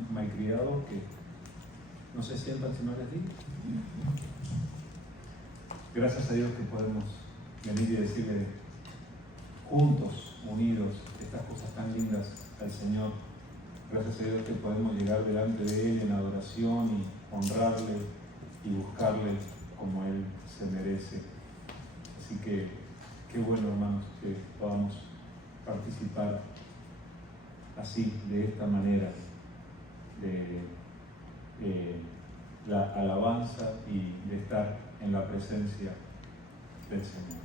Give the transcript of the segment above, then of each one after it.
tan malcriados que no se sientan si no les digo. Gracias a Dios que podemos venir y decirle juntos, unidos, estas cosas tan lindas al Señor. Gracias a Dios que podemos llegar delante de Él en adoración y honrarle y buscarle como Él se merece. Así que qué bueno, hermanos, que podamos participar así, de esta manera, de la alabanza y de estar en la presencia del Señor.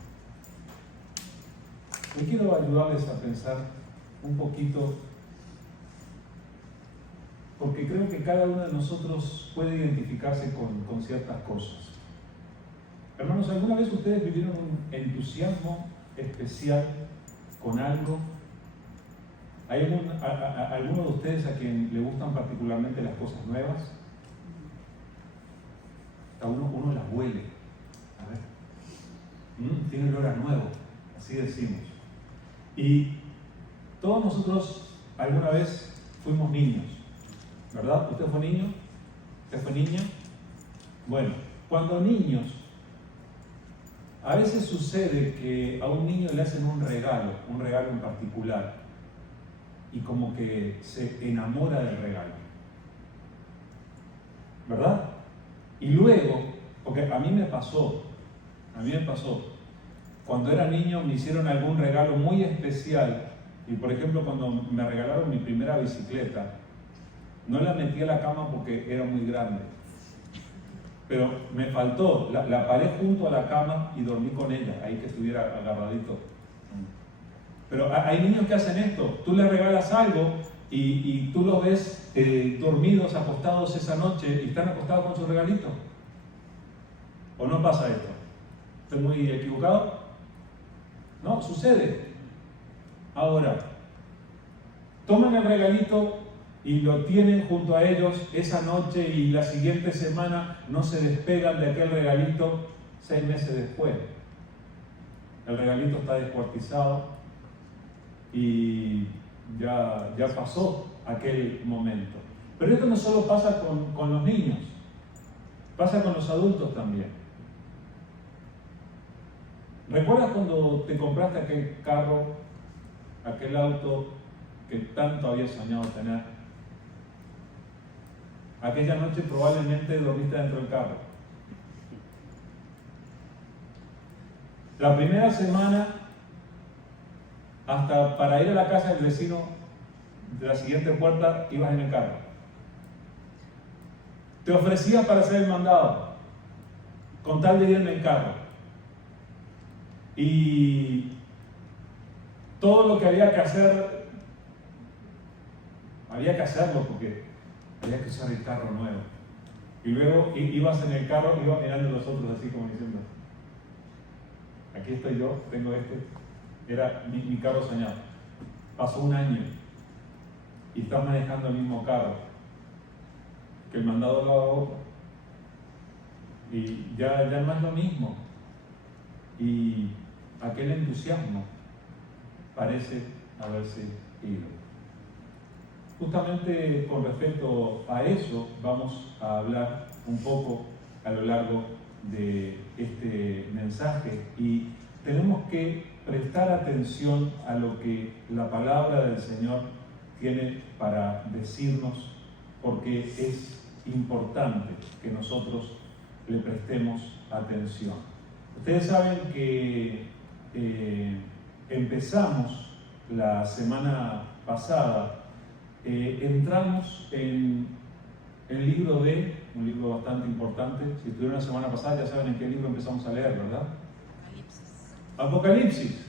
Hoy quiero ayudarles a pensar un poquito, porque creo que cada uno de nosotros puede identificarse con ciertas cosas. Hermanos, ¿alguna vez ustedes vivieron un entusiasmo especial con algo? ¿Hay alguno de ustedes a quien le gustan particularmente las cosas nuevas? A uno las huele. A ver. Tiene olor a nuevo, así decimos. Y todos nosotros alguna vez fuimos niños, ¿verdad? ¿Usted fue niño? ¿Usted fue niña? Bueno, cuando niños, a veces sucede que a un niño le hacen un regalo en particular, y como que se enamora del regalo, ¿verdad? Y luego, porque a mí me pasó, cuando era niño me hicieron algún regalo muy especial, y por ejemplo cuando me regalaron mi primera bicicleta, no la metí a la cama porque era muy grande, pero me faltó, la paré junto a la cama y dormí con ella, ahí que estuviera agarradito. Pero hay niños que hacen esto, tú les regalas algo y tú los ves dormidos, acostados esa noche y están acostados con su regalito. ¿O no pasa esto? ¿Estoy muy equivocado? No, sucede. Ahora, toman el regalito y lo tienen junto a ellos esa noche y la siguiente semana no se despegan de aquel regalito 6 meses después. El regalito está descuartizado y ya pasó aquel momento. Pero esto no solo pasa con los niños, pasa con los adultos también. ¿Recuerdas cuando te compraste aquel carro, aquel auto que tanto habías soñado tener? Aquella noche probablemente dormiste dentro del carro. La primera semana, hasta para ir a la casa del vecino de la siguiente puerta, ibas en el carro. Te ofrecías para hacer el mandado, con tal de ir en el carro. Y todo lo que había que hacer, había que hacerlo porque había que usar el carro nuevo. Y luego ibas en el carro, ibas mirando a los otros así como diciendo, aquí estoy yo, tengo este. Era mi carro soñado. Pasó un año y estás manejando el mismo carro, que el mandado lo haga otro. Y ya no es lo mismo. Y aquel entusiasmo parece haberse ido. Justamente con respecto a eso vamos a hablar un poco a lo largo de este mensaje, y tenemos que prestar atención a lo que la palabra del Señor tiene para decirnos, porque es importante que nosotros le prestemos atención. Ustedes saben que empezamos la semana pasada, entramos en el libro de, un libro bastante importante. Si estuvieron la semana pasada ya saben en qué libro empezamos a leer, ¿verdad? Apocalipsis.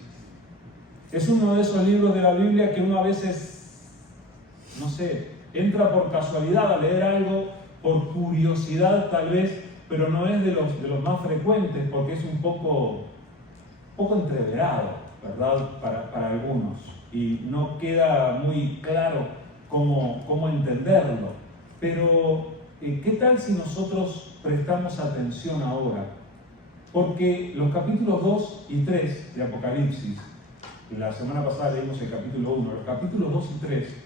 Es uno de esos libros de la Biblia que uno a veces, no sé, entra por casualidad a leer algo, por curiosidad tal vez, pero no es de los más frecuentes porque es un poco entreverado, ¿verdad? Para algunos, y no queda muy claro cómo entenderlo. Pero, ¿qué tal si nosotros prestamos atención ahora? Porque los capítulos 2 y 3 de Apocalipsis, la semana pasada leímos el capítulo 1, los capítulos 2 y 3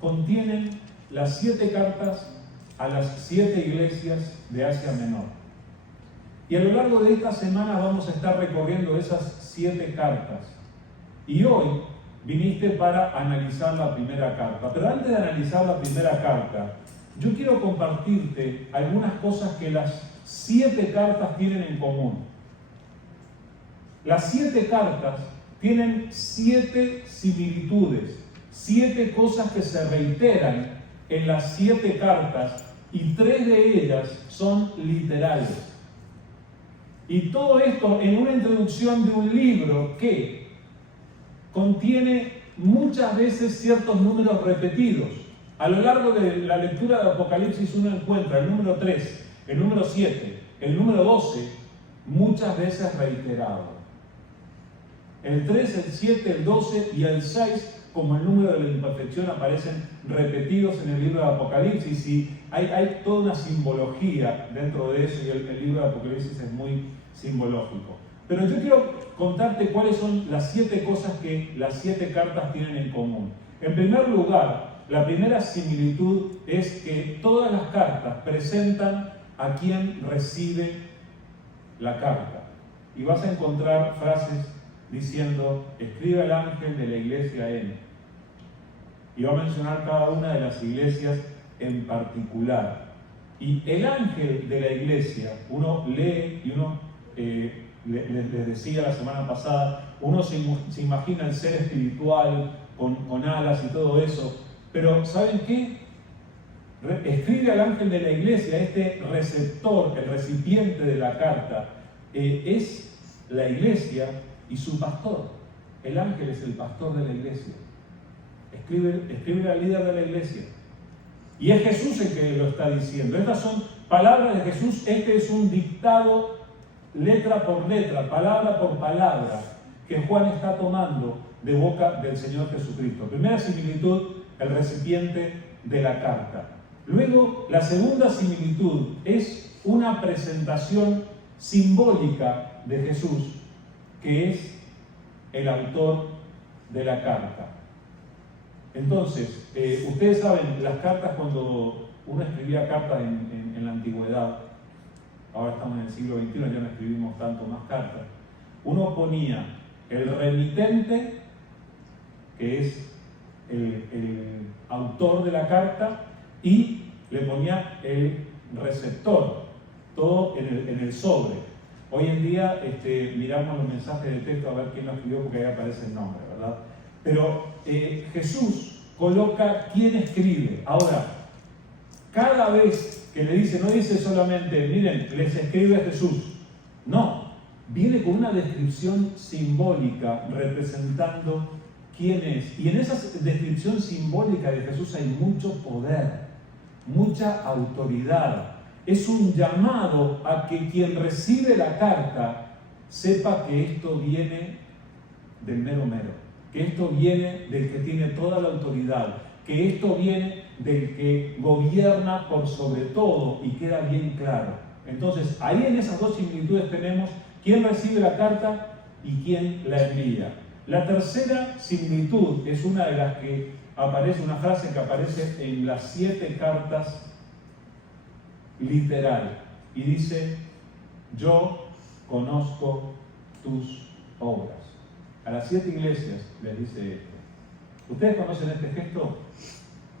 contienen las 7 cartas a las 7 iglesias de Asia Menor. Y a lo largo de esta semana vamos a estar recorriendo esas 7 cartas. Y hoy viniste para analizar la primera carta. Pero antes de analizar la primera carta, yo quiero compartirte algunas cosas que las 7 cartas tienen en común. Las 7 cartas tienen 7 similitudes, 7 cosas que se reiteran en las 7 cartas y 3 de ellas son literales. Y todo esto en una introducción de un libro que contiene muchas veces ciertos números repetidos. A lo largo de la lectura de Apocalipsis uno encuentra el número 3, el número 7, el número 12, muchas veces reiterado. El 3, el 7, el 12 y el 6, como el número de la imperfección, aparecen repetidos en el libro de Apocalipsis y hay toda una simbología dentro de eso y el libro de Apocalipsis es muy simbológico. Pero yo quiero contarte cuáles son las 7 cosas que las 7 cartas tienen en común. En primer lugar, la primera similitud es que todas las cartas presentan a quien recibe la carta. Y vas a encontrar frases diciendo, escribe al ángel de la iglesia en. Y va a mencionar cada una de las iglesias en particular. Y el ángel de la iglesia, uno lee y uno, les decía la semana pasada, uno se imagina el ser espiritual con alas y todo eso. Pero ¿saben qué? Escribe al ángel de la iglesia, este receptor, el recipiente de la carta, es la iglesia y su pastor. El ángel es el pastor de la iglesia. Escribe al líder de la iglesia. Y es Jesús el que lo está diciendo. Estas son palabras de Jesús. Este es un dictado letra por letra, palabra por palabra, que Juan está tomando de boca del Señor Jesucristo. Primera similitud, el recipiente de la carta. Luego, la segunda similitud es una presentación simbólica de Jesús, que es el autor de la carta. Entonces, ustedes saben, las cartas, cuando uno escribía cartas en la antigüedad, ahora estamos en el siglo XXI, ya no escribimos tanto más cartas, uno ponía el remitente, que es el autor de la carta, y le ponía el receptor, todo en el sobre. Hoy en día miramos los mensajes de texto a ver quién lo escribió porque ahí aparece el nombre, ¿verdad? Pero Jesús coloca quién escribe. Ahora, cada vez que le dice, no dice solamente, miren, les escribe Jesús. No, viene con una descripción simbólica representando quién es. Y en esa descripción simbólica de Jesús hay mucho poder, mucha autoridad. Es un llamado a que quien recibe la carta sepa que esto viene del mero mero, que esto viene del que tiene toda la autoridad, que esto viene del que gobierna por sobre todo y queda bien claro. Entonces, ahí en esas dos similitudes tenemos quién recibe la carta y quién la envía. La tercera similitud es una de las que aparece, una frase que aparece en las 7 cartas literal, y dice, yo conozco tus obras. A las 7 iglesias les dice esto. ¿Ustedes conocen este gesto?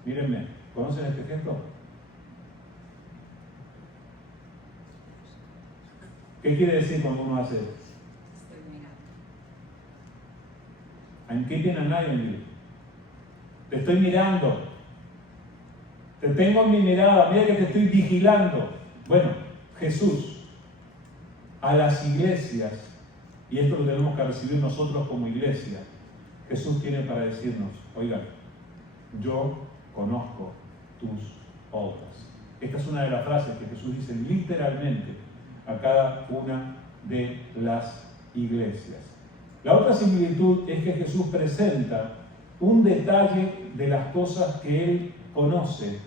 Mírenme, ¿conocen este gesto? ¿Qué quiere decir cuando uno hace esto? ¿En qué tiene a nadie? Te estoy mirando. Te tengo en mi mirada, mira que te estoy vigilando. Bueno, Jesús, a las iglesias, y esto lo tenemos que recibir nosotros como iglesia, Jesús tiene para decirnos, oigan, yo conozco tus obras. Esta es una de las frases que Jesús dice literalmente a cada una de las iglesias. La otra similitud es que Jesús presenta un detalle de las cosas que Él conoce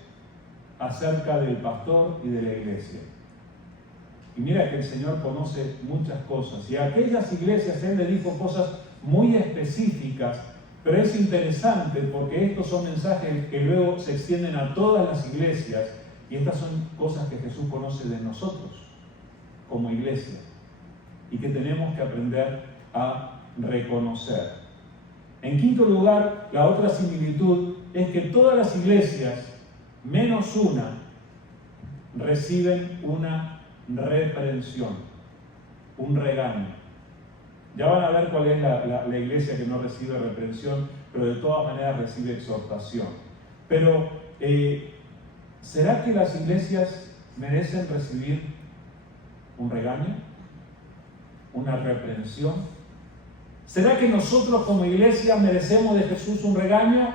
acerca del pastor y de la iglesia. Y mira que el Señor conoce muchas cosas. Y a aquellas iglesias Él le dijo cosas muy específicas Pero es interesante porque estos son mensajes que luego se extienden a todas las iglesias y estas son cosas que Jesús conoce de nosotros como iglesia y que tenemos que aprender a reconocer. En quinto lugar, la otra similitud es que todas las iglesias, menos una, reciben una reprensión, un regaño. Ya van a ver cuál es la iglesia que no recibe reprensión, pero de todas maneras recibe exhortación. Pero, ¿será que las iglesias merecen recibir un regaño? ¿Una reprensión? ¿Será que nosotros como iglesia merecemos de Jesús un regaño?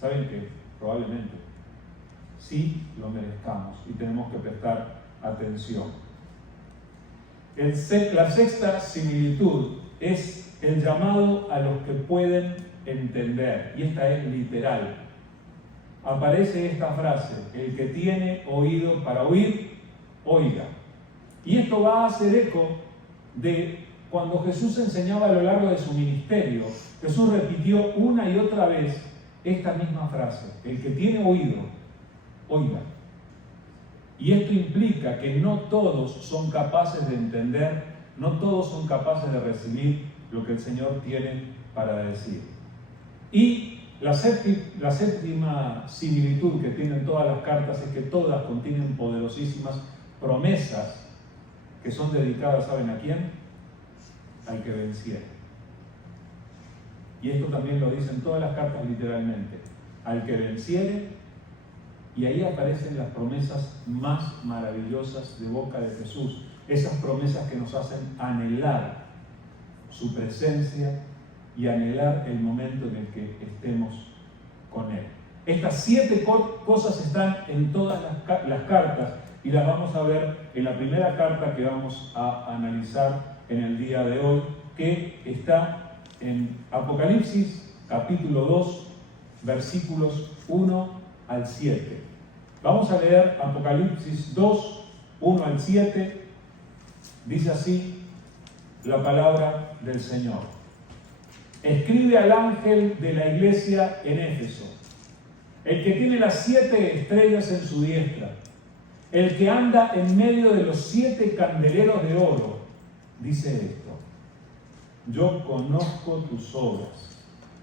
¿Saben qué? Probablemente sí lo merezcamos y tenemos que prestar atención. La sexta similitud es el llamado a los que pueden entender, y esta es literal. Aparece esta frase: el que tiene oído para oír, oiga. Y esto va a hacer eco de cuando Jesús enseñaba a lo largo de su ministerio. Jesús repitió una y otra vez esta misma frase: el que tiene oído, oiga. Y esto implica que no todos son capaces de entender, no todos son capaces de recibir lo que el Señor tiene para decir. Y la séptima similitud que tienen todas las cartas es que todas contienen poderosísimas promesas que son dedicadas, ¿saben a quién? Al que venciere. Y esto también lo dicen todas las cartas literalmente: al que venciere. Y ahí aparecen las promesas más maravillosas de boca de Jesús. Esas promesas que nos hacen anhelar su presencia y anhelar el momento en el que estemos con Él. Estas 7 cosas están en todas las cartas y las vamos a ver en la primera carta que vamos a analizar en el día de hoy, que está en Apocalipsis capítulo 2, versículos 1 al 7. Vamos a leer Apocalipsis 2, 1 al 7. Dice así la palabra del Señor. Escribe al ángel de la iglesia en Éfeso, el que tiene las 7 estrellas en su diestra, el que anda en medio de los 7 candeleros de oro, dice esto: yo conozco tus obras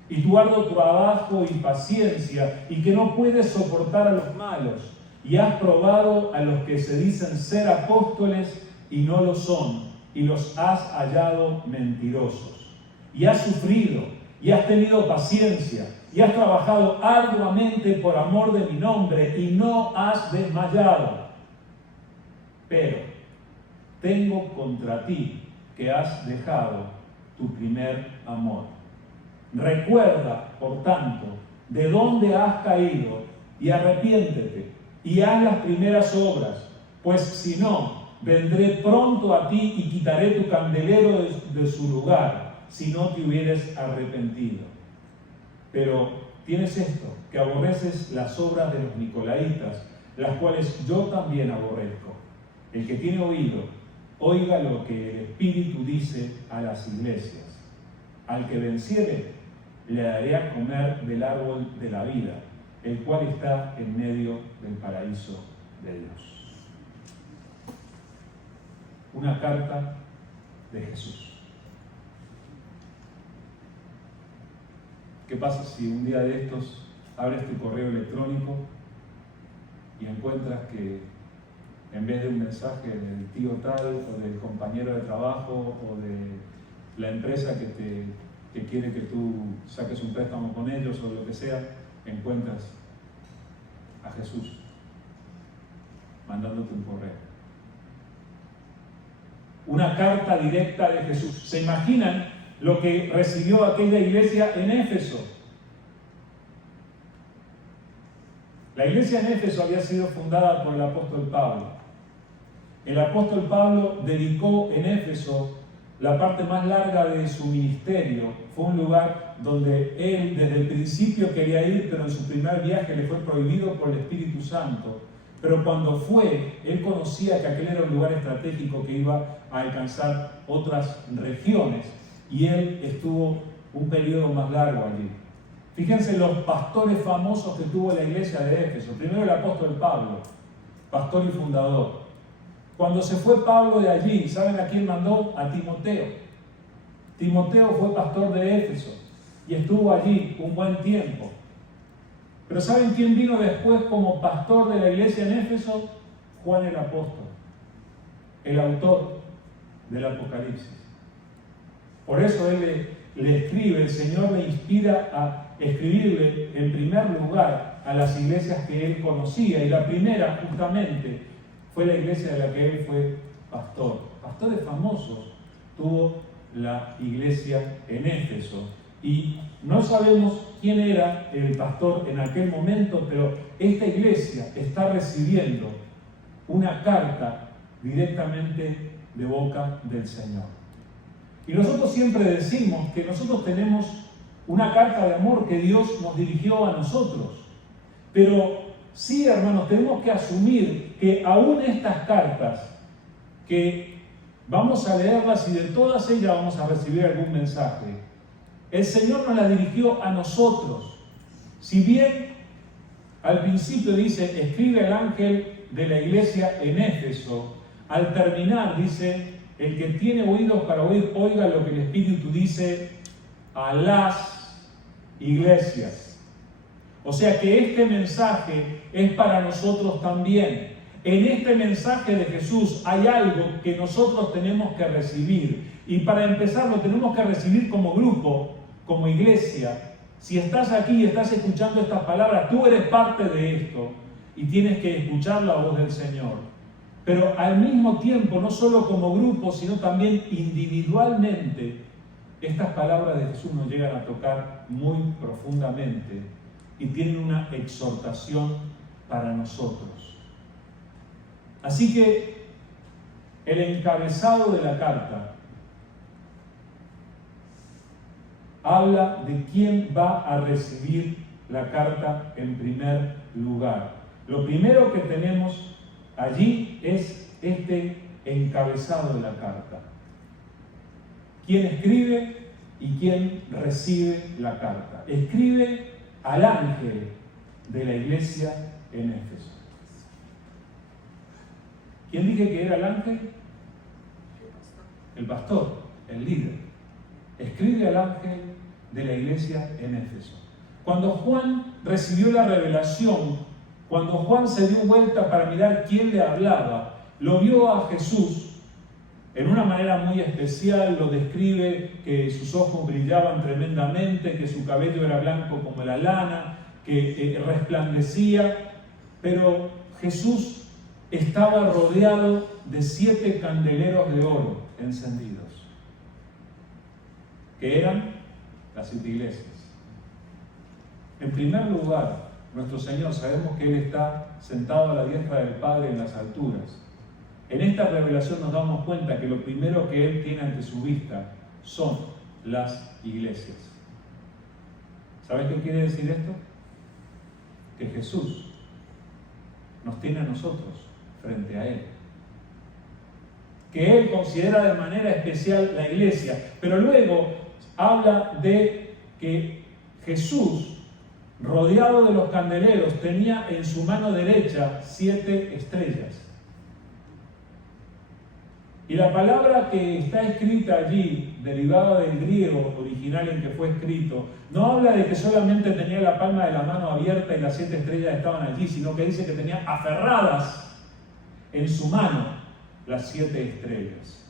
y tu arduo trabajo y paciencia, y que no puedes soportar a los malos, y has probado a los que se dicen ser apóstoles y no lo son, y los has hallado mentirosos. Y has sufrido, y has tenido paciencia, y has trabajado arduamente por amor de mi nombre, y no has desmayado. Pero tengo contra ti que has dejado tu primer amor. Recuerda, por tanto, de dónde has caído y arrepiéntete y haz las primeras obras, pues si no, vendré pronto a ti y quitaré tu candelero de su lugar, si no te hubieres arrepentido. Pero tienes esto, que aborreces las obras de los nicolaítas, las cuales yo también aborrezco. El que tiene oído, oiga lo que el Espíritu dice a las iglesias. Al que venciere, le daré a comer del árbol de la vida, el cual está en medio del paraíso de Dios. Una carta de Jesús. ¿Qué pasa si un día de estos abres tu correo electrónico y encuentras que en vez de un mensaje del tío tal o del compañero de trabajo o de la empresa que quiere que tú saques un préstamo con ellos o lo que sea, encuentras a Jesús mandándote un correo? Una carta directa de Jesús. ¿Se imaginan lo que recibió aquella iglesia en Éfeso? La iglesia en Éfeso había sido fundada por el apóstol Pablo. El apóstol Pablo dedicó en Éfeso la parte más larga de su ministerio. Fue un lugar donde él desde el principio quería ir, pero en su primer viaje le fue prohibido por el Espíritu Santo. Pero cuando fue, él conocía que aquel era un lugar estratégico que iba a alcanzar otras regiones. Y él estuvo un periodo más largo allí. Fíjense los pastores famosos que tuvo la iglesia de Éfeso. Primero el apóstol Pablo, pastor y fundador. Cuando se fue Pablo de allí, ¿saben a quién mandó? A Timoteo. Timoteo fue pastor de Éfeso y estuvo allí un buen tiempo. Pero ¿saben quién vino después como pastor de la iglesia en Éfeso? Juan el apóstol, el autor del Apocalipsis. Por eso él le escribe, el Señor le inspira a escribirle en primer lugar a las iglesias que él conocía, y la primera justamente fue la iglesia de la que él fue pastor. Pastores famosos tuvo la iglesia en Éfeso, y no sabemos quién era el pastor en aquel momento, pero esta iglesia está recibiendo una carta directamente de boca del Señor. Y nosotros siempre decimos que nosotros tenemos una carta de amor que Dios nos dirigió a nosotros. Pero sí, hermanos, tenemos que asumir que aún estas cartas, que vamos a leerlas y de todas ellas vamos a recibir algún mensaje, el Señor nos las dirigió a nosotros. Si bien al principio dice, escribe el ángel de la iglesia en Éfeso, al terminar dice, el que tiene oídos para oír, oiga lo que el Espíritu dice a las iglesias. O sea que este mensaje es para nosotros también. En este mensaje de Jesús hay algo que nosotros tenemos que recibir. Y para empezar lo tenemos que recibir como grupo, como iglesia. Si estás aquí y estás escuchando estas palabras, tú eres parte de esto y tienes que escuchar la voz del Señor. Pero al mismo tiempo, no solo como grupo, sino también individualmente, estas palabras de Jesús nos llegan a tocar muy profundamente y tienen una exhortación para nosotros. Así que el encabezado de la carta habla de quién va a recibir la carta en primer lugar. Lo primero que tenemos allí es este encabezado de la carta. ¿Quién escribe y quién recibe la carta? Escribe al ángel de la iglesia en Éfeso. ¿Quién dije que era el ángel? El pastor, el líder. Escribe al ángel de la iglesia en Éfeso. Cuando Juan recibió la revelación, cuando Juan se dio vuelta para mirar quién le hablaba, lo vio a Jesús en una manera muy especial. Lo describe que sus ojos brillaban tremendamente, que su cabello era blanco como la lana, que resplandecía, pero Jesús estaba rodeado de 7 candeleros de oro encendidos, que eran las 7 iglesias. En primer lugar, nuestro Señor, sabemos que Él está sentado a la diestra del Padre en las alturas. En esta revelación nos damos cuenta que lo primero que Él tiene ante su vista son las iglesias. ¿Sabes qué quiere decir esto? Que Jesús nos tiene a nosotros frente a Él. Que Él considera de manera especial la iglesia. Pero luego habla de que Jesús, rodeado de los candeleros, tenía en su mano derecha 7 estrellas. Y la palabra que está escrita allí, derivada del griego original en que fue escrito, no habla de que solamente tenía la palma de la mano abierta y las 7 estrellas estaban allí, sino que dice que tenía aferradas en su mano las 7 estrellas.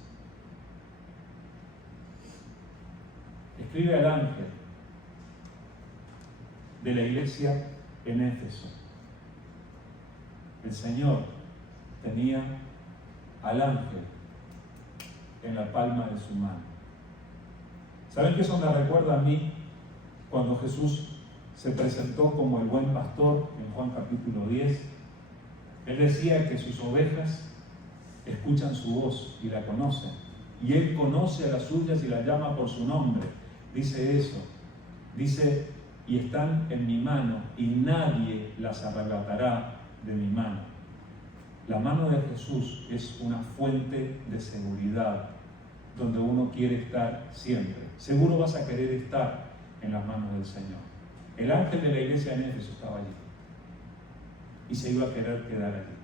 Escribe al ángel de la iglesia en Éfeso. El Señor tenía al ángel en la palma de su mano. ¿Saben qué eso me recuerda a mí cuando Jesús se presentó como el buen pastor en Juan capítulo 10? Él decía que sus ovejas escuchan su voz y la conocen, y Él conoce a las suyas y las llama por su nombre. Dice eso, dice, y están en mi mano y nadie las arrebatará de mi mano. La mano de Jesús es una fuente de seguridad donde uno quiere estar siempre. Seguro vas a querer estar en las manos del Señor. El ángel de la iglesia en Éfeso estaba allí y se iba a querer quedar allí.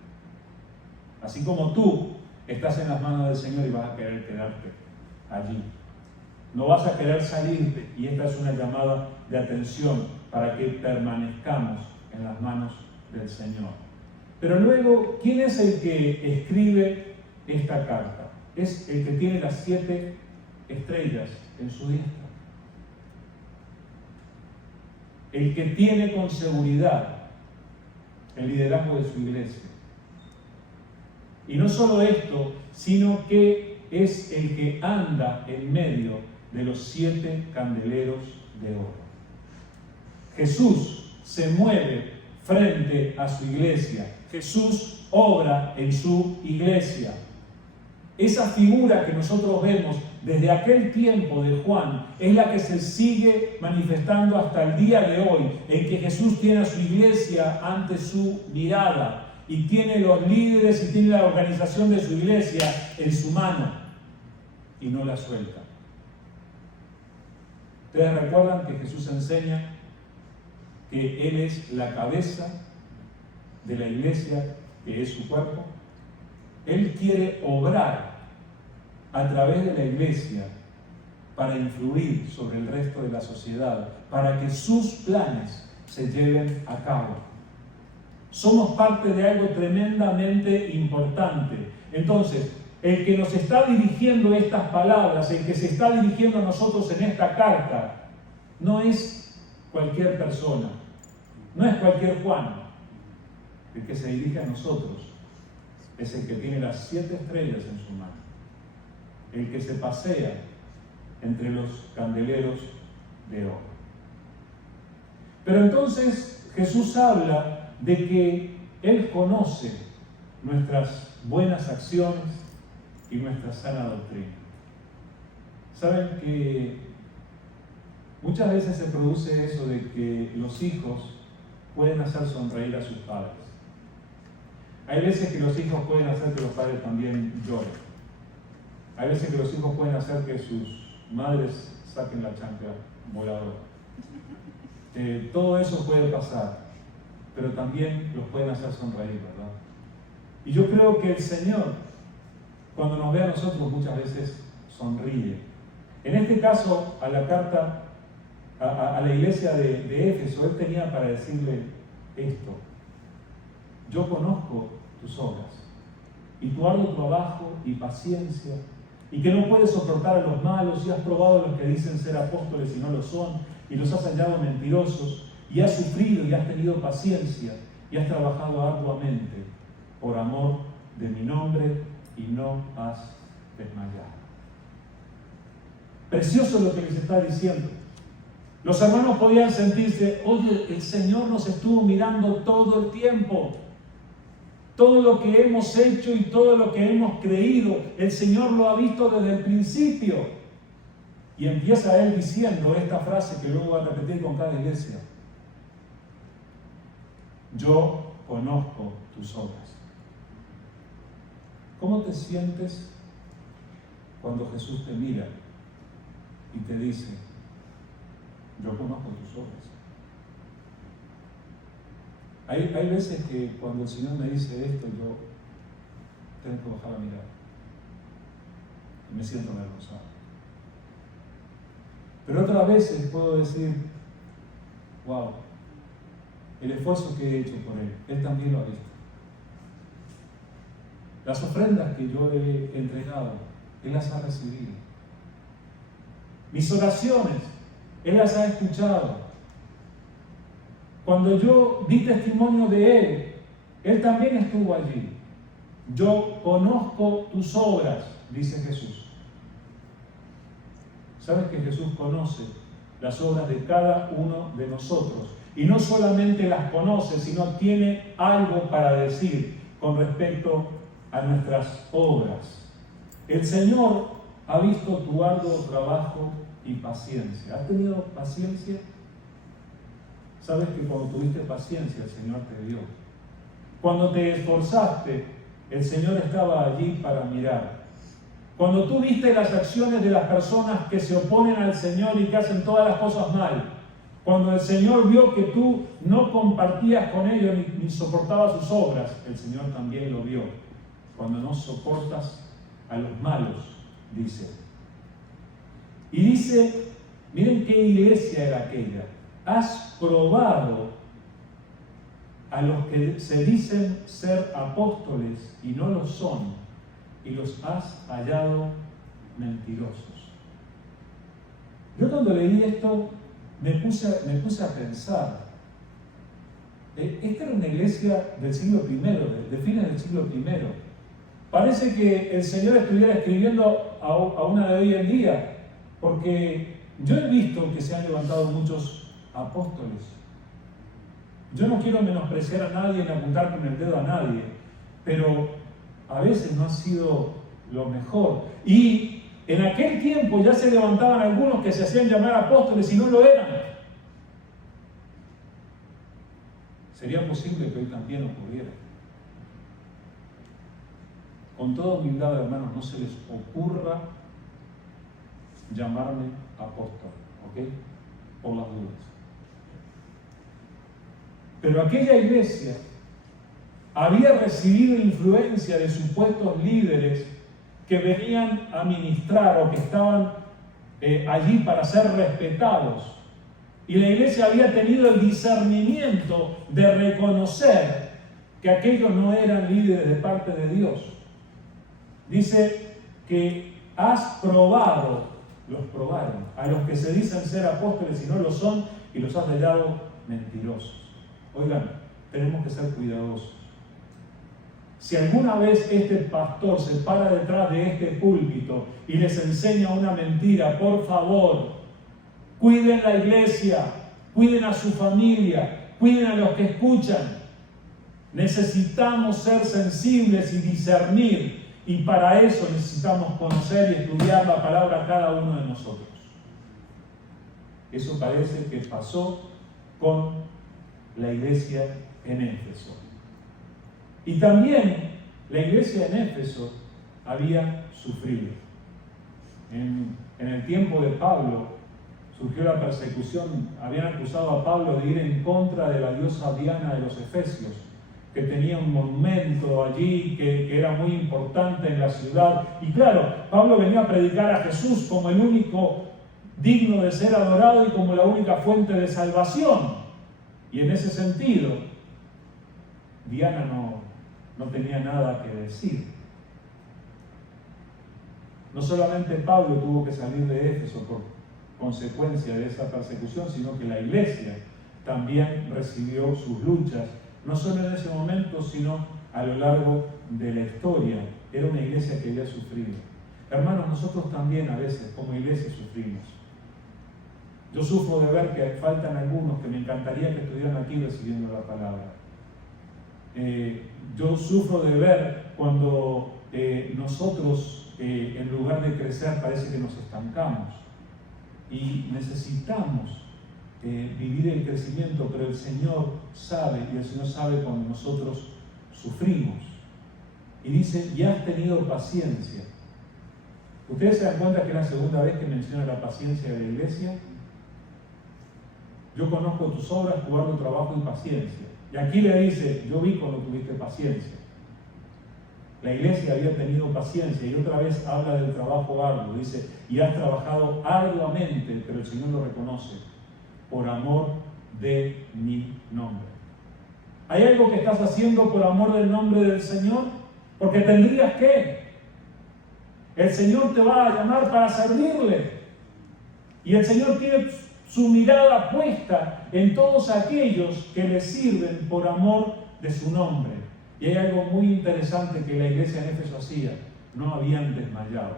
Así como tú estás en las manos del Señor y vas a querer quedarte allí. No vas a querer salirte, y esta es una llamada de atención para que permanezcamos en las manos del Señor. Pero luego, ¿quién es el que escribe esta carta? Es el que tiene las 7 estrellas en su diestra. El que tiene con seguridad el liderazgo de su iglesia. Y no solo esto, sino que es el que anda en medio de los 7 candeleros de oro. Jesús se mueve frente a su iglesia. Jesús obra en su iglesia. Esa figura que nosotros vemos desde aquel tiempo de Juan es la que se sigue manifestando hasta el día de hoy, en que Jesús tiene a su iglesia ante su mirada y tiene los líderes y tiene la organización de su iglesia en su mano y no la suelta. ¿Ustedes recuerdan que Jesús enseña que Él es la cabeza de la iglesia, que es su cuerpo? Él quiere obrar a través de la iglesia para influir sobre el resto de la sociedad, para que sus planes se lleven a cabo. Somos parte de algo tremendamente importante. Entonces, el que nos está dirigiendo estas palabras, el que se está dirigiendo a nosotros en esta carta, no es cualquier persona, no es cualquier Juan. El que se dirige a nosotros es el que tiene las 7 estrellas en su mano, el que se pasea entre los candeleros de oro. Pero entonces Jesús habla de que Él conoce nuestras buenas acciones y nuestra sana doctrina. Saben que muchas veces se produce eso de que los hijos pueden hacer sonreír a sus padres. Hay veces que los hijos pueden hacer que los padres también lloren. Hay veces que los hijos pueden hacer que sus madres saquen la chancla voladora. Todo eso puede pasar, pero también los pueden hacer sonreír, ¿verdad? Y yo creo que el Señor, cuando nos ve a nosotros, muchas veces sonríe. En este caso, a la carta a la iglesia de Éfeso, Él tenía para decirle esto: yo conozco tus obras y tu arduo trabajo y paciencia, y que no puedes soportar a los malos, y has probado a los que dicen ser apóstoles y no lo son, y los has hallado mentirosos, y has sufrido y has tenido paciencia, y has trabajado arduamente por amor de mi nombre, y no has desmayado. Precioso lo que les está diciendo. Los hermanos podían sentirse: oye, el Señor nos estuvo mirando todo el tiempo. Todo lo que hemos hecho y todo lo que hemos creído, el Señor lo ha visto desde el principio. Y empieza Él diciendo esta frase que luego va a repetir con cada iglesia: yo conozco tus obras. ¿Cómo te sientes cuando Jesús te mira y te dice: yo conozco tus obras? Hay veces que cuando el Señor me dice esto, yo tengo que bajar la mirada y me siento avergonzado. Pero otras veces puedo decir: wow, el esfuerzo que he hecho por Él también lo ha visto. Las ofrendas que yo he entregado, Él las ha recibido. Mis oraciones, Él las ha escuchado. Cuando yo di testimonio de Él también estuvo allí. Yo conozco tus obras, dice Jesús. ¿Sabes que Jesús conoce las obras de cada uno de nosotros? Y no solamente las conoce, sino tiene algo para decir con respecto a nuestras obras. El Señor ha visto tu arduo trabajo y paciencia. ¿Has tenido paciencia? Sabes que cuando tuviste paciencia, el Señor te dio. Cuando te esforzaste, el Señor estaba allí para mirar. cuando tú viste las acciones de las personas que se oponen al Señor y que hacen todas las cosas mal, cuando el Señor vio que tú no compartías con ellos ni soportabas sus obras, el Señor también lo vio. Cuando no soportas a los malos, dice. Y dice, miren qué iglesia era aquella. Has probado a los que se dicen ser apóstoles y no lo son, y los has hallado mentirosos. Yo cuando leí esto me puse a pensar. Esta era una iglesia del siglo I, de fines del siglo I. Parece que el Señor estuviera escribiendo a una de hoy en día, porque yo he visto que se han levantado muchos apóstoles. Yo no quiero menospreciar a nadie ni apuntar con el dedo a nadie, pero a veces no ha sido lo mejor. Y en aquel tiempo ya se levantaban algunos que se hacían llamar apóstoles y no lo eran. Sería posible que hoy también ocurriera. Con toda humildad, hermanos, no se les ocurra llamarme apóstol, ¿ok? Por las dudas. Pero aquella iglesia había recibido influencia de supuestos líderes que venían a ministrar o que estaban allí para ser respetados. Y la iglesia había tenido el discernimiento de reconocer que aquellos no eran líderes de parte de Dios. Dice que has probado, los probaron, a los que se dicen ser apóstoles y no lo son, y los has hallado mentirosos. Oigan, tenemos que ser cuidadosos. Si alguna vez este pastor se para detrás de este púlpito y les enseña una mentira, por favor, cuiden la iglesia, cuiden a su familia, cuiden a los que escuchan. Necesitamos ser sensibles y discernir, y para eso necesitamos conocer y estudiar la palabra cada uno de nosotros. Eso parece que pasó con la iglesia en Éfeso. Y también la iglesia en Éfeso había sufrido. En el tiempo de Pablo surgió la persecución. Habían acusado a Pablo de ir en contra de la diosa Diana de los Efesios, que tenía un monumento allí que era muy importante en la ciudad. Y claro, Pablo venía a predicar a Jesús como el único digno de ser adorado y como la única fuente de salvación. Y en ese sentido, Diana no tenía nada que decir. No solamente Pablo tuvo que salir de Éfeso por consecuencia de esa persecución, sino que la iglesia también recibió sus luchas, no solo en ese momento, sino a lo largo de la historia. Era una iglesia que había sufrido. Hermanos, nosotros también a veces como iglesia sufrimos. Yo sufro de ver que faltan algunos que me encantaría que estuvieran aquí recibiendo la palabra. Yo sufro de ver cuando nosotros, en lugar de crecer, parece que nos estancamos. Y necesitamos vivir el crecimiento, pero el Señor sabe, y el Señor sabe cuando nosotros sufrimos. Y dice, y has tenido paciencia. ¿Ustedes se dan cuenta que es la segunda vez que menciona la paciencia de la iglesia? Yo conozco tus obras, tu arduo trabajo y paciencia. Y aquí le dice, yo vi cuando tuviste paciencia. La iglesia había tenido paciencia, y otra vez habla del trabajo arduo. Dice, y has trabajado arduamente, pero el Señor lo reconoce, por amor de mi nombre. ¿Hay algo que estás haciendo por amor del nombre del Señor? Porque tendrías que. El Señor te va a llamar para servirle. Y el Señor tiene su mirada puesta en todos aquellos que le sirven por amor de su nombre. Y hay algo muy interesante que la iglesia en Éfeso hacía: no habían desmayado.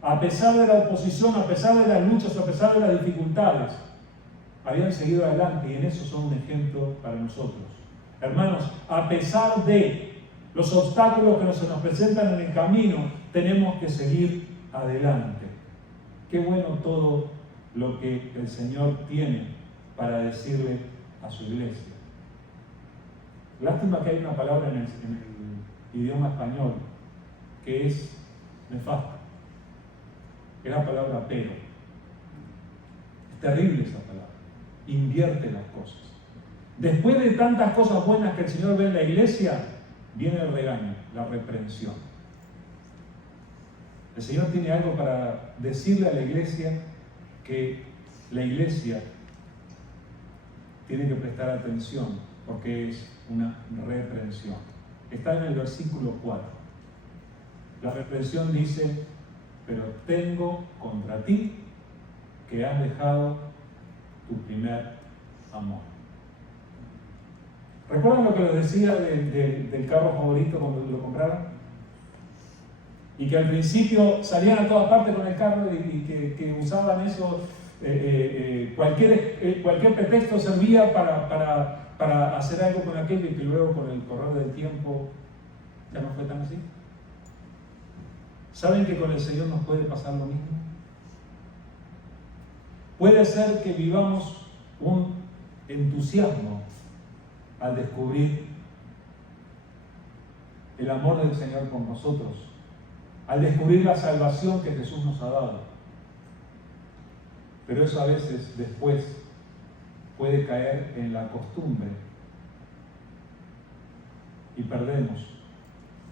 A pesar de la oposición, a pesar de las luchas, a pesar de las dificultades, habían seguido adelante, y en eso son un ejemplo para nosotros. Hermanos, a pesar de los obstáculos que se nos presentan en el camino, tenemos que seguir adelante. Qué bueno todo lo que el Señor tiene para decirle a su iglesia. Lástima que hay una palabra en el idioma español que es nefasta. Es la palabra pero. Es terrible esa palabra. Invierte las cosas. Después de tantas cosas buenas que el Señor ve en la iglesia, viene el regaño, la reprensión. El Señor tiene algo para decirle a la iglesia, que la iglesia tiene que prestar atención porque es una reprensión. Está en el versículo 4. La reprensión dice: pero tengo contra ti que has dejado tu primer amor. ¿Recuerdan lo que les decía del carro favorito cuando lo compraron? Y que al principio salían a todas partes con el carro y que usaban eso, cualquier pretexto servía para hacer algo con aquello, y que luego con el correr del tiempo ya no fue tan así. ¿Saben que con el Señor nos puede pasar lo mismo? Puede ser que vivamos un entusiasmo al descubrir el amor del Señor por nosotros, al descubrir la salvación que Jesús nos ha dado. Pero eso a veces después puede caer en la costumbre y perdemos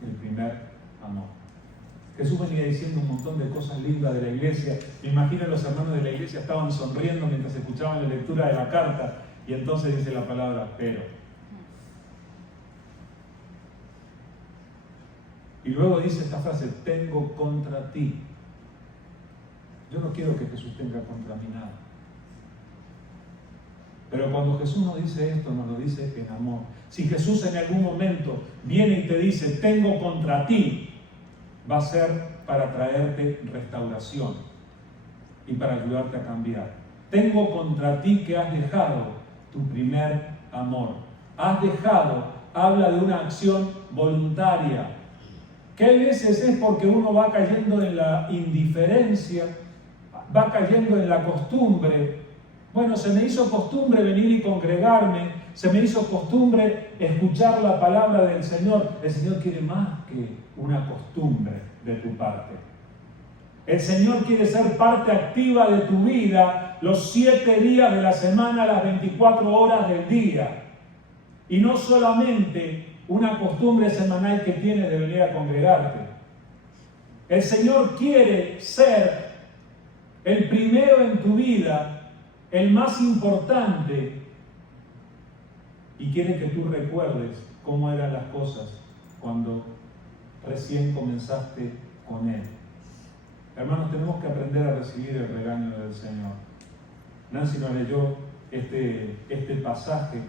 el primer amor. Jesús venía diciendo un montón de cosas lindas de la iglesia. Me imagino los hermanos de la iglesia estaban sonriendo mientras escuchaban la lectura de la carta, y entonces dice la palabra pero. Y luego dice esta frase: tengo contra ti. Yo no quiero que Jesús tenga contra mí nada. Pero cuando Jesús nos dice esto, nos lo dice en amor. Si Jesús en algún momento viene y te dice: tengo contra ti, va a ser para traerte restauración y para ayudarte a cambiar. Tengo contra ti que has dejado tu primer amor. Has dejado, habla de una acción voluntaria, que a veces es porque uno va cayendo en la indiferencia, va cayendo en la costumbre. Bueno, se me hizo costumbre venir y congregarme, se me hizo costumbre escuchar la palabra del Señor. El Señor quiere más que una costumbre de tu parte. El Señor quiere ser parte activa de tu vida los 7 días de la semana, las 24 horas del día. Y no solamente una costumbre semanal que tienes de venir a congregarte. El Señor quiere ser el primero en tu vida, el más importante, y quiere que tú recuerdes cómo eran las cosas cuando recién comenzaste con Él. Hermanos, tenemos que aprender a recibir el regaño del Señor. Nancy nos leyó este pasaje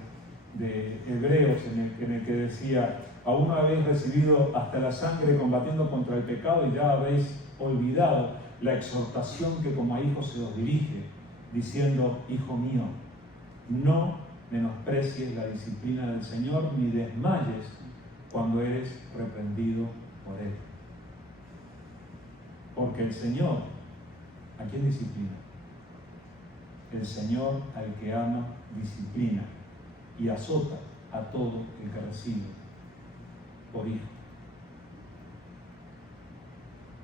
de Hebreos en el que decía: aún no habéis recibido hasta la sangre combatiendo contra el pecado, y ya habéis olvidado la exhortación que como a hijos se os dirige, diciendo: hijo mío, no menosprecies la disciplina del Señor, ni desmayes cuando eres reprendido por Él. Porque el Señor, ¿a quién disciplina? El Señor al que ama disciplina y azota a todo el que recibe por hijo.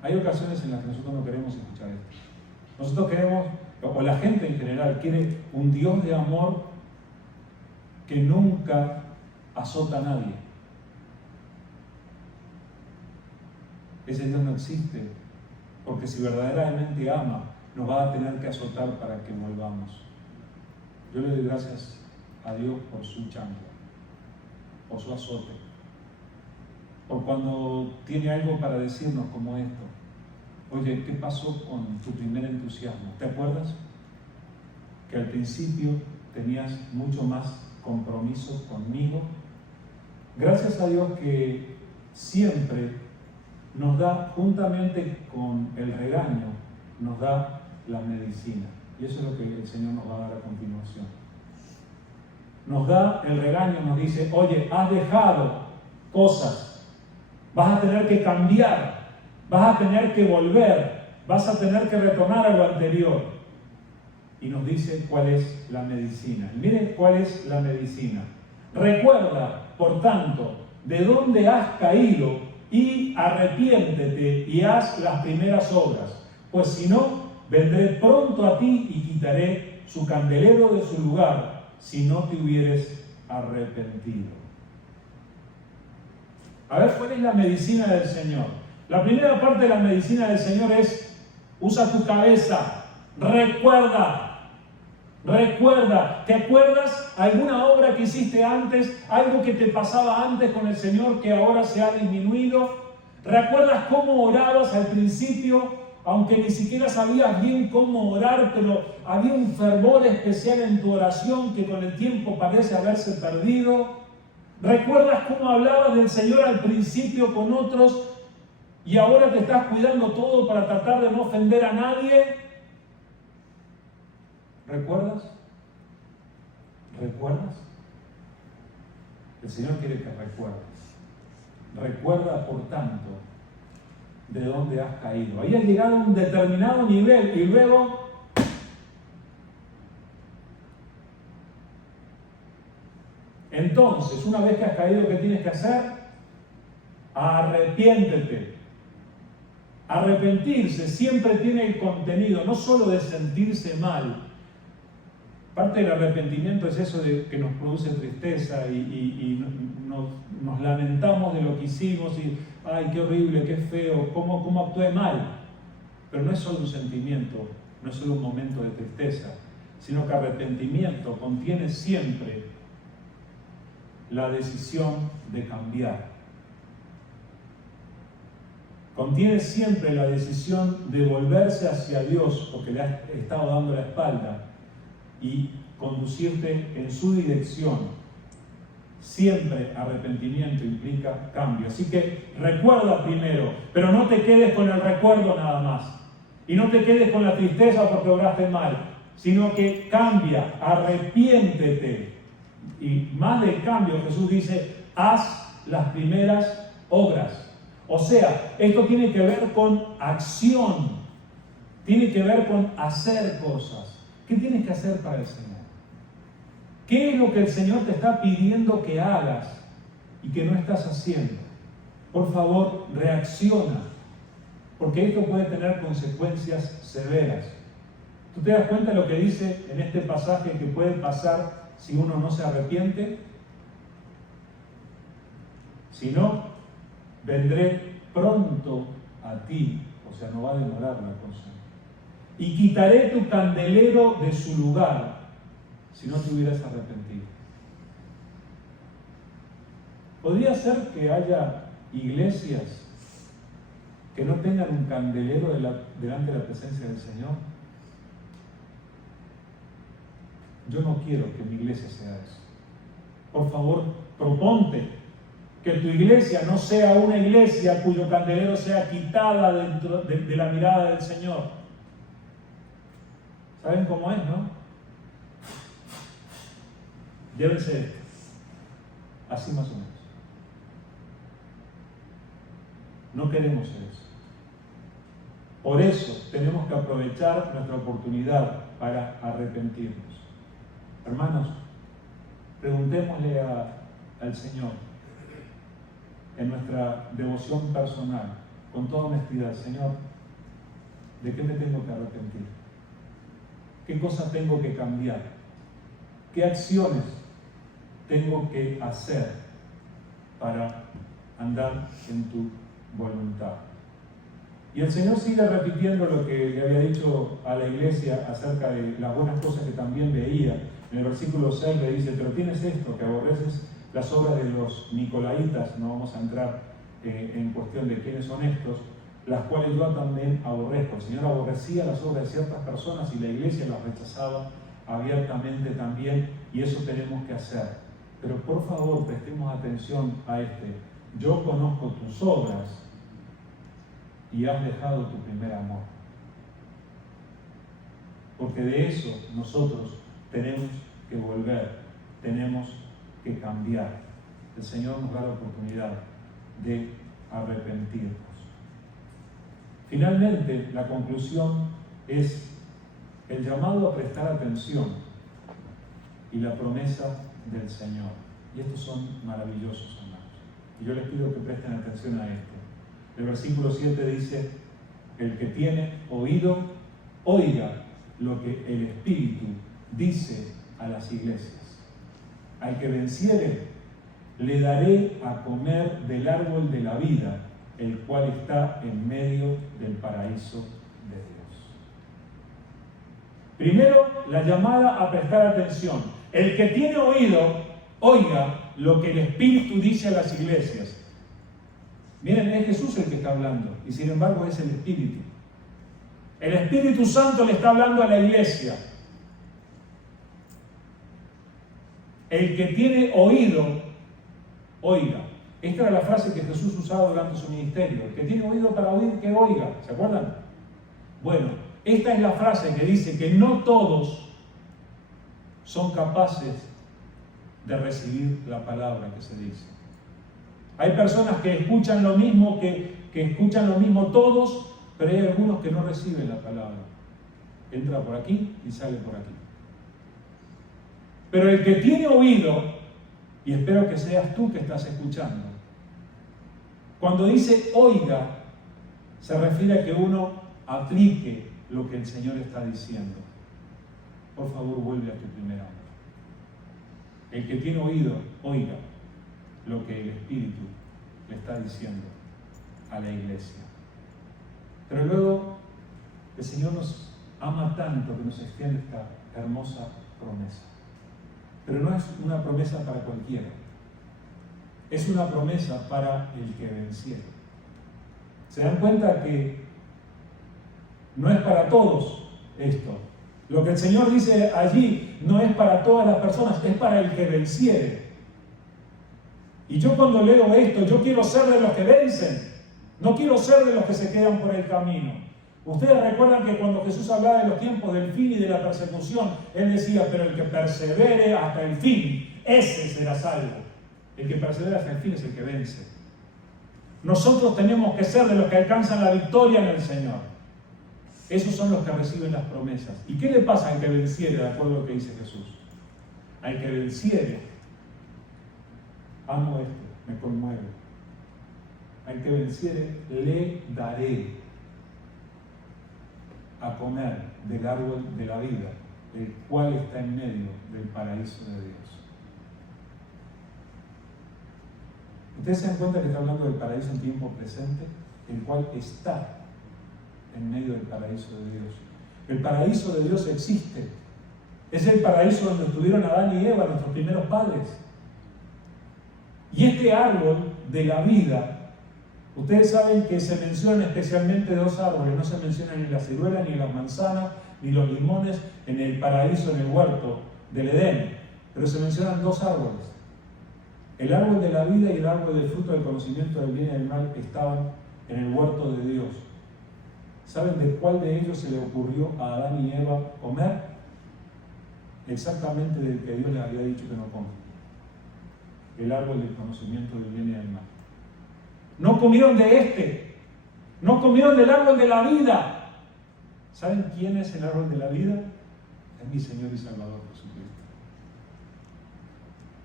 Hay ocasiones en las que nosotros no queremos escuchar esto. Nosotros queremos, o la gente en general, quiere un Dios de amor que nunca azota a nadie. Ese Dios no existe, porque si verdaderamente ama, nos va a tener que azotar para que volvamos. Yo le doy gracias a Dios por su chancla, por su azote, por cuando tiene algo para decirnos como esto. Oye, ¿qué pasó con tu primer entusiasmo? ¿Te acuerdas? Que al principio tenías mucho más compromiso conmigo. Gracias a Dios que siempre nos da, juntamente con el regaño, nos da la medicina. Y eso es lo que el Señor nos va a dar a continuación. Nos da el regaño, nos dice: oye, has dejado cosas, vas a tener que cambiar, vas a tener que volver, vas a tener que retornar a lo anterior. Y nos dice cuál es la medicina. Y miren cuál es la medicina. Recuerda, por tanto, de dónde has caído y arrepiéntete y haz las primeras obras, pues si no, vendré pronto a ti y quitaré su candelero de su lugar, si no te hubieres arrepentido. A ver, ¿cuál es la medicina del Señor? La primera parte de la medicina del Señor es: usa tu cabeza, recuerda. ¿Te acuerdas alguna obra que hiciste antes, algo que te pasaba antes con el Señor que ahora se ha disminuido? ¿Recuerdas cómo orabas al principio, aunque ni siquiera sabías bien cómo orar, pero había un fervor especial en tu oración que con el tiempo parece haberse perdido? ¿Recuerdas cómo hablabas del Señor al principio con otros y ahora te estás cuidando todo para tratar de no ofender a nadie? ¿Recuerdas? El Señor quiere que recuerdes. Recuerda, por tanto, de dónde has caído. Ahí has llegado a un determinado nivel y luego entonces, una vez que has caído, ¿qué tienes que hacer? Arrepiéntete. Arrepentirse siempre tiene el contenido, no solo de sentirse mal. Parte del arrepentimiento es eso de que nos produce tristeza y nos lamentamos de lo que hicimos y ¡ay, qué horrible, qué feo, cómo actué mal! Pero no es solo un sentimiento, no es solo un momento de tristeza, sino que arrepentimiento contiene siempre la decisión de cambiar. Contiene siempre la decisión de volverse hacia Dios porque le has estado dando la espalda y conducirte en su dirección. Siempre arrepentimiento implica cambio. Así que recuerda primero, pero no te quedes con el recuerdo nada más. Y no te quedes con la tristeza porque obraste mal, sino que cambia, arrepiéntete. Y más del cambio, Jesús dice, haz las primeras obras. O sea, esto tiene que ver con acción, tiene que ver con hacer cosas. ¿Qué tienes que hacer para el Señor? ¿Qué es lo que el Señor te está pidiendo que hagas y que no estás haciendo? Por favor, reacciona, porque esto puede tener consecuencias severas. ¿Tú te das cuenta de lo que dice en este pasaje que puede pasar si uno no se arrepiente? Si no, vendré pronto a ti, o sea, no va a demorar la cosa, y quitaré tu candelero de su lugar, si no te hubieras arrepentido. ¿Podría ser que haya iglesias que no tengan un candelero delante de la presencia del Señor? Yo no quiero que mi iglesia sea eso. Por favor, proponte que tu iglesia no sea una iglesia cuyo candelero sea quitada dentro de la mirada del Señor. ¿Saben cómo es, no? Llévense esto. Así más o menos. No queremos eso. Por eso tenemos que aprovechar nuestra oportunidad para arrepentirnos. Hermanos, preguntémosle al Señor en nuestra devoción personal, con toda honestidad: Señor, ¿de qué me tengo que arrepentir? ¿Qué cosas tengo que cambiar? ¿Qué acciones tengo que hacer para andar en tu voluntad? Y el Señor sigue repitiendo lo que le había dicho a la iglesia acerca de las buenas cosas que también veía. En el versículo 6 le dice: pero tienes esto, que aborreces las obras de los nicolaitas. No vamos a entrar en cuestión de quiénes son estos, las cuales yo también aborrezco. El Señor aborrecía las obras de ciertas personas y la iglesia las rechazaba abiertamente también, y eso tenemos que hacer. Pero por favor, prestemos atención a este: yo conozco tus obras y has dejado tu primer amor. Porque de eso nosotros tenemos que volver, tenemos que cambiar. El Señor nos da la oportunidad de arrepentirnos. Finalmente, la conclusión es el llamado a prestar atención y la promesa del Señor. Y estos son maravillosos, hermanos. Y yo les pido que presten atención a esto. El versículo 7 dice: el que tiene oído, oiga lo que el Espíritu dice a las iglesias. Al que venciere, le daré a comer del árbol de la vida, el cual está en medio del paraíso de Dios. Primero, la llamada a prestar atención. El que tiene oído, oiga lo que el Espíritu dice a las iglesias. Miren, es Jesús el que está hablando, y sin embargo es el Espíritu. El Espíritu Santo le está hablando a la iglesia. El que tiene oído, oiga. Esta era la frase que Jesús usaba durante su ministerio. El que tiene oído para oír, que oiga. ¿Se acuerdan? Bueno, esta es la frase que dice que no todos son capaces de recibir la palabra que se dice. Hay personas que escuchan lo mismo, que escuchan lo mismo todos, pero hay algunos que no reciben la palabra. Entra por aquí y sale por aquí. Pero el que tiene oído, y espero que seas tú que estás escuchando, cuando dice oiga, se refiere a que uno aplique lo que el Señor está diciendo. Por favor, vuelve a tu primer amor. El que tiene oído, oiga lo que el Espíritu le está diciendo a la iglesia. Pero luego el Señor nos ama tanto que nos extiende esta hermosa promesa. Pero no es una promesa para cualquiera. Es una promesa para el que venciere. ¿Se dan cuenta que no es para todos esto? Lo que el Señor dice allí no es para todas las personas, es para el que venciere. Y yo cuando leo esto, yo quiero ser de los que vencen, no quiero ser de los que se quedan por el camino. Ustedes recuerdan que cuando Jesús hablaba de los tiempos del fin y de la persecución, Él decía, pero el que persevere hasta el fin, ese será salvo. El que persevera hasta el fin es el que vence. Nosotros tenemos que ser de los que alcanzan la victoria en el Señor. Esos son los que reciben las promesas. ¿Y qué le pasa al que venciere, de acuerdo a lo que dice Jesús? Al que venciere, amo esto, me conmueve. Al que venciere, le daré a comer del árbol de la vida, el cual está en medio del paraíso de Dios. ¿Ustedes se dan cuenta que está hablando del paraíso en tiempo presente? El cual está en medio del paraíso de Dios. El paraíso de Dios existe. Es el paraíso donde estuvieron Adán y Eva, nuestros primeros padres. Y este árbol de la vida, ustedes saben que se mencionan especialmente dos árboles, no se mencionan ni la ciruela, ni las manzanas, ni los limones en el paraíso, en el huerto del Edén, pero se mencionan dos árboles. El árbol de la vida y el árbol del fruto del conocimiento del bien y del mal estaban en el huerto de Dios. ¿Saben de cuál de ellos se le ocurrió a Adán y Eva comer? Exactamente del que Dios les había dicho que no coman. El árbol del conocimiento del bien y del mal. No comieron de este. No comieron del árbol de la vida. ¿Saben quién es el árbol de la vida? Es mi Señor y Salvador Jesucristo.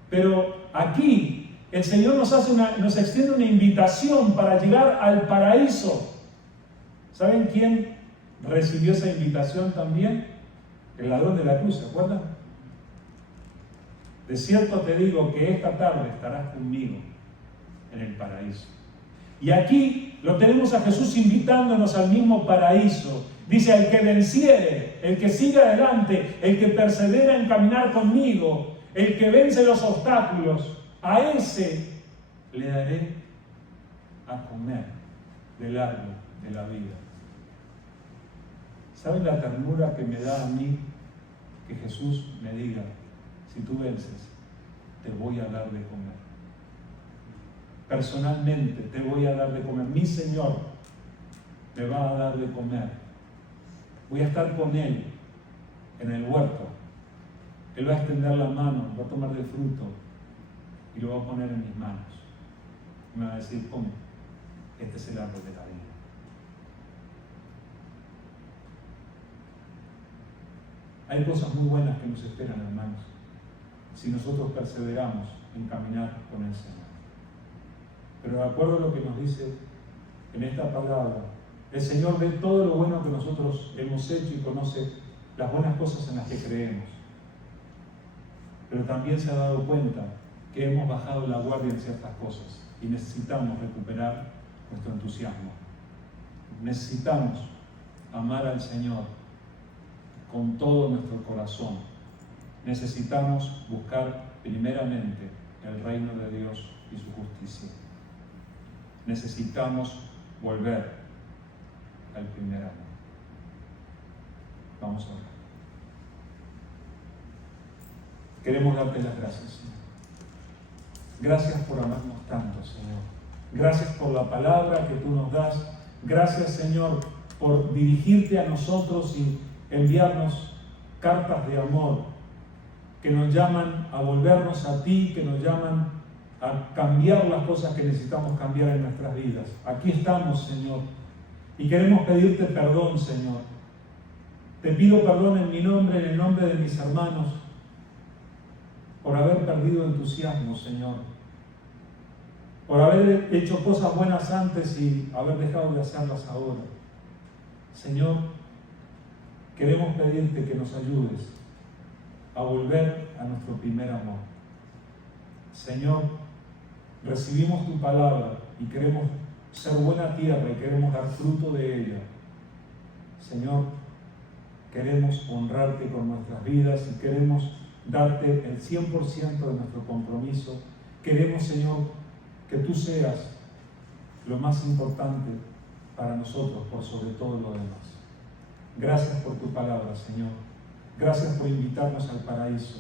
Pero aquí el Señor nos extiende una invitación para llegar al paraíso. ¿Saben quién recibió esa invitación también? El ladrón de la cruz, ¿se acuerdan? De cierto te digo que esta tarde estarás conmigo en el paraíso. Y aquí lo tenemos a Jesús invitándonos al mismo paraíso. Dice, al que venciere, el que sigue adelante, el que persevera en caminar conmigo, el que vence los obstáculos, a ese le daré a comer del árbol de la vida. ¿Saben la ternura que me da a mí que Jesús me diga, si tú vences, te voy a dar de comer? Personalmente te voy a dar de comer. Mi Señor me va a dar de comer. Voy a estar con Él en el huerto. Él va a extender la mano, va a tomar del fruto y lo va a poner en mis manos. Y me va a decir, come, este es el árbol de la vida. Hay cosas muy buenas que nos esperan, hermanos, si nosotros perseveramos en caminar con el Señor. Pero de acuerdo a lo que nos dice en esta palabra, el Señor ve todo lo bueno que nosotros hemos hecho y conoce las buenas cosas en las que creemos. Pero también se ha dado cuenta que hemos bajado la guardia en ciertas cosas y necesitamos recuperar nuestro entusiasmo. Necesitamos amar al Señor con todo nuestro corazón. Necesitamos buscar primeramente el reino de Dios y su justicia. Necesitamos volver al primer amor. Vamos a orar. Queremos darte las gracias, Señor. Gracias por amarnos tanto, Señor. Gracias por la palabra que tú nos das. Gracias, Señor, por dirigirte a nosotros y enviarnos cartas de amor que nos llaman a volvernos a ti, que nos llaman a cambiar las cosas que necesitamos cambiar en nuestras vidas. Aquí estamos, Señor, y queremos pedirte perdón, Señor. Te pido perdón en mi nombre, en el nombre de mis hermanos, por haber perdido entusiasmo, Señor, por haber hecho cosas buenas antes y haber dejado de hacerlas ahora. Señor, queremos pedirte que nos ayudes a volver a nuestro primer amor. Señor, recibimos tu palabra y queremos ser buena tierra y queremos dar fruto de ella. Señor, queremos honrarte con nuestras vidas y queremos darte el 100% de nuestro compromiso. Queremos, Señor, que tú seas lo más importante para nosotros, por sobre todo lo demás. Gracias por tu palabra, Señor. Gracias por invitarnos al paraíso.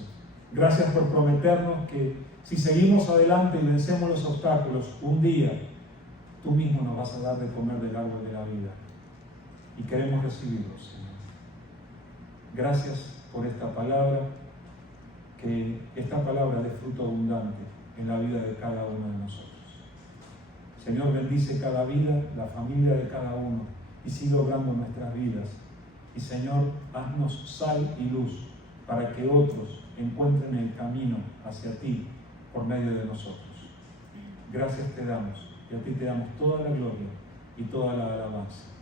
Gracias por prometernos que si seguimos adelante y vencemos los obstáculos, un día tú mismo nos vas a dar de comer del árbol de la vida. Y queremos recibirlo, Señor. Gracias por esta palabra, que esta palabra dé fruto abundante en la vida de cada uno de nosotros. Señor, bendice cada vida, la familia de cada uno, y sigue obrando nuestras vidas. Y Señor, haznos sal y luz para que otros encuentren el camino hacia ti por medio de nosotros. Gracias te damos, y a ti te damos toda la gloria y toda la alabanza.